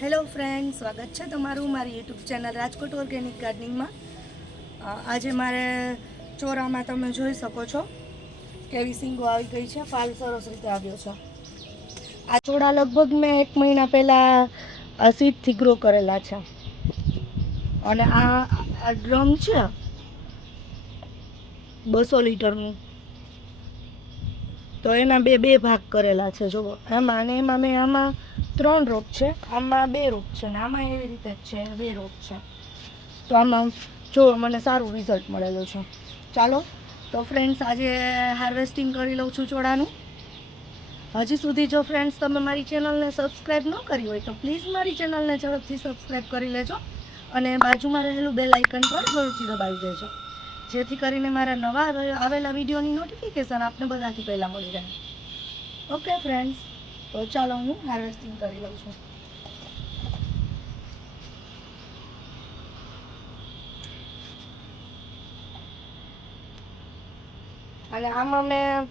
Hello friend, સ્વાગત છે તમારું મારી યુટ્યુબ ચેનલ રાજકોટ ઓર્ગેનિક ગાર્ડનિંગમાં. આજે મારે ચોરામાં તમે જોઈ શકો છો કેવી સિંગો આવી ગઈ છે. ફાલ સરસ રીતે આવ્યો છે. આ ચોળા લગભગ મેં 1 મહિના પહેલાં સીડથી ગ્રો કરેલા છે. અને આ ડ્રમ છે 200 લીટરનું, તો એના બે ભાગ કરેલા છે. જુઓ, એમાં અને એમાં મેં આમાં 3 રોપ છે, આમાં 2 રોપ છે, ને આમાં એવી રીતે જ છે 2 રોપ છે. તો આમાં જો મને સારું રિઝલ્ટ મળેલું છે. ચાલો તો ફ્રેન્ડ્સ, આજે હાર્વેસ્ટિંગ કરી લઉં છું ચોળાનું. હજી સુધી જો ફ્રેન્ડ્સ તમે મારી ચેનલને સબસ્ક્રાઈબ ન કરી હોય તો પ્લીઝ મારી ચેનલને ઝડપથી સબસ્ક્રાઈબ કરી લેજો, અને બાજુમાં રહેલું બેલ આઇકન પર જરૂરથી દબાવી દેજો, જેથી કરીને મારા નવા આવેલા વિડીયોની નોટિફિકેશન આપને બધાથી પહેલાં મળી રહે. ઓકે ફ્રેન્ડ્સ, તો ચાલો હું હાર્વેસ્ટિંગ કરી લઉં છું. અને આમાં મેં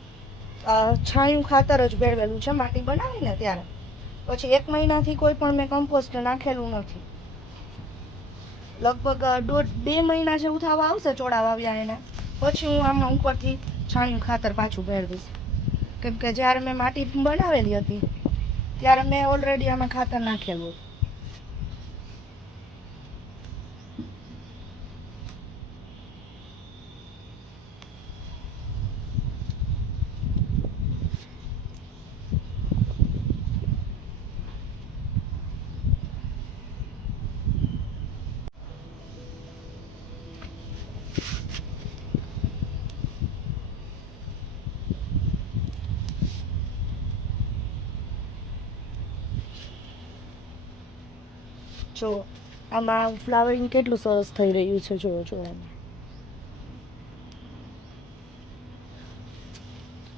છાણિયું ખાતર જ ભેળવેલું છે માટી બનાવીને ત્યારે. પછી 1 મહિનાથી કોઈ પણ મેં કમ્પોસ્ટ નાખેલું નથી. લગભગ 1.5-2 મહિના જેવું થવા આવશે ચોળા વાવ્યા એને. પછી હું આમાં ઉપરથી છાણિયું ખાતર પાછું ભેળવીશ, કેમ કે જ્યારે મેં માટી બનાવેલી હતી ત્યારે મેં ઓલરેડી આમાં ખાતર નાખેલું. જો આમાં ફ્લાવરિંગ કેટલું સરસ થઈ રહ્યું છે. જુઓ એમાં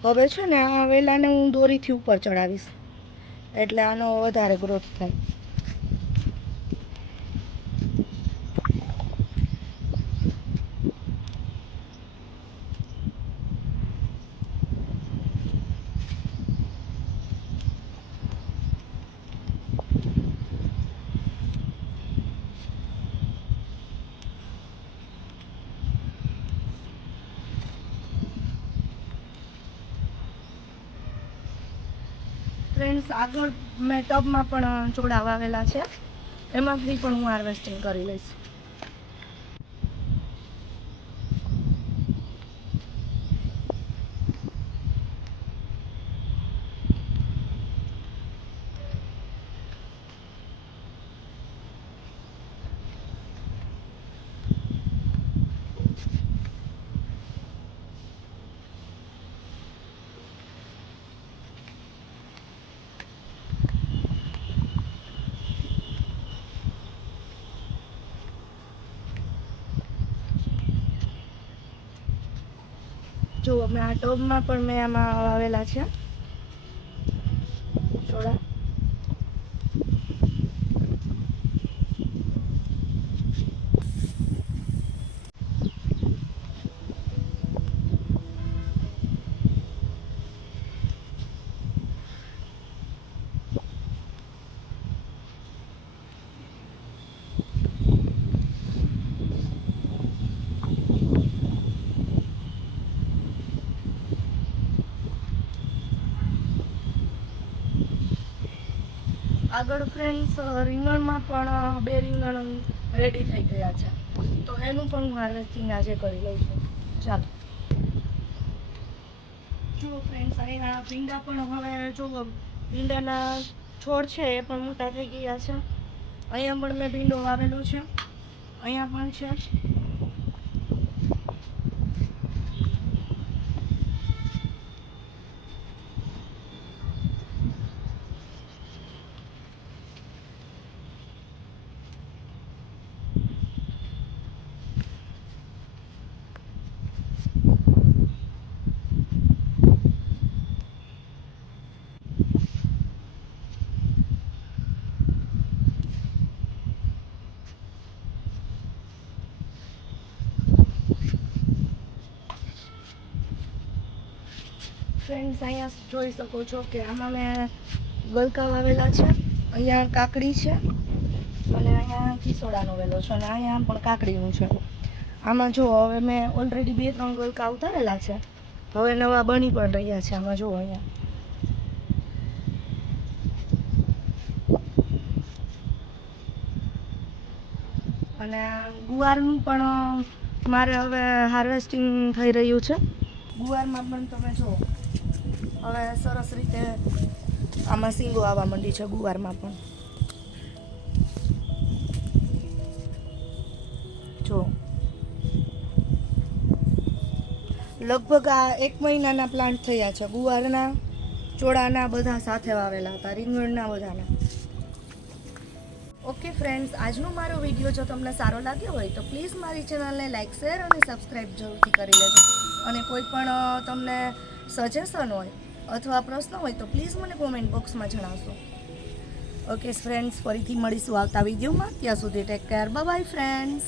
હવે છે ને આ વેલાને હું દોરીથી ઉપર ચડાવીશ, એટલે આનો વધારે ગ્રોથ થાય. ફ્રેન્ડ્સ, આગળ મેં ટબમાં પણ ચોળા વાવેલા છે, એમાંથી પણ હું હાર્વેસ્ટિંગ કરી લઈશ. જો મેં આ ટબમાં પણ મેં આમાં વાવેલા છે ચોળા. આગળ ફ્રેન્ડ્સ, રીંગણમાં પણ 2 રીંગણ રેડી થઈ ગયા છે, તો એનું પણ હું હાર્વેસ્ટિંગ આજે કરી લઉં છું. ચાલો જુઓ ફ્રેન્ડ્સ, અહીંયા ભીંડા પણ હવે જો ભીંડાના છોડ છે એ પણ મોટા થઈ ગયા છે. અહીંયા પણ મેં ભીંડો વાવેલો છે, અહીંયા પણ છે. ફ્રેન્ડ્સ, અહીંયા જોઈ શકો છો કે આમાં મેં ગલકા વાવેલા છે, અહીંયા કાકડી છે, અને અહીંયા કિસોડાનો વેલો છે અને અહીંયા પણ કાકડીનું છે. આમાં જો હવે મેં ઓલરેડી 2-3 ગલકા ઉતારેલા છે, હવે નવા બની પણ રહ્યા છે. આમાં જો અહીંયા અને ગુવારનું પણ મારે હવે હાર્વેસ્ટિંગ થઈ રહ્યું છે. ગુવારમાં પણ તમે જો હવે સરસ રીતે આમાં સિંગો આવવા માંડી છે ગુવારમાં પણ. જો લગભગ આ 1 મહિનાના પ્લાન્ટ થયા છે. ગુવારના, ચોળાના બધા સાથે વાવેલા હતા, રીંગણના બધાના. ઓકે ફ્રેન્ડ્સ, આજનો મારો વિડીયો જો તમને સારો લાગ્યો હોય તો પ્લીઝ મારી ચેનલને લાઇક, શેર અને સબસ્ક્રાઈબ જરૂરથી કરી લેજો. અને કોઈ પણ તમને સજેશન હોય અથવા પ્રશ્ન હોય તો પ્લીઝ મને કોમેન્ટ બોક્સમાં જણાવશો. ઓકે ફ્રેન્ડ્સ, ફરીથી મળીશું આવતા વિડીયોમાં. ત્યાં સુધી take care, bye bye friends.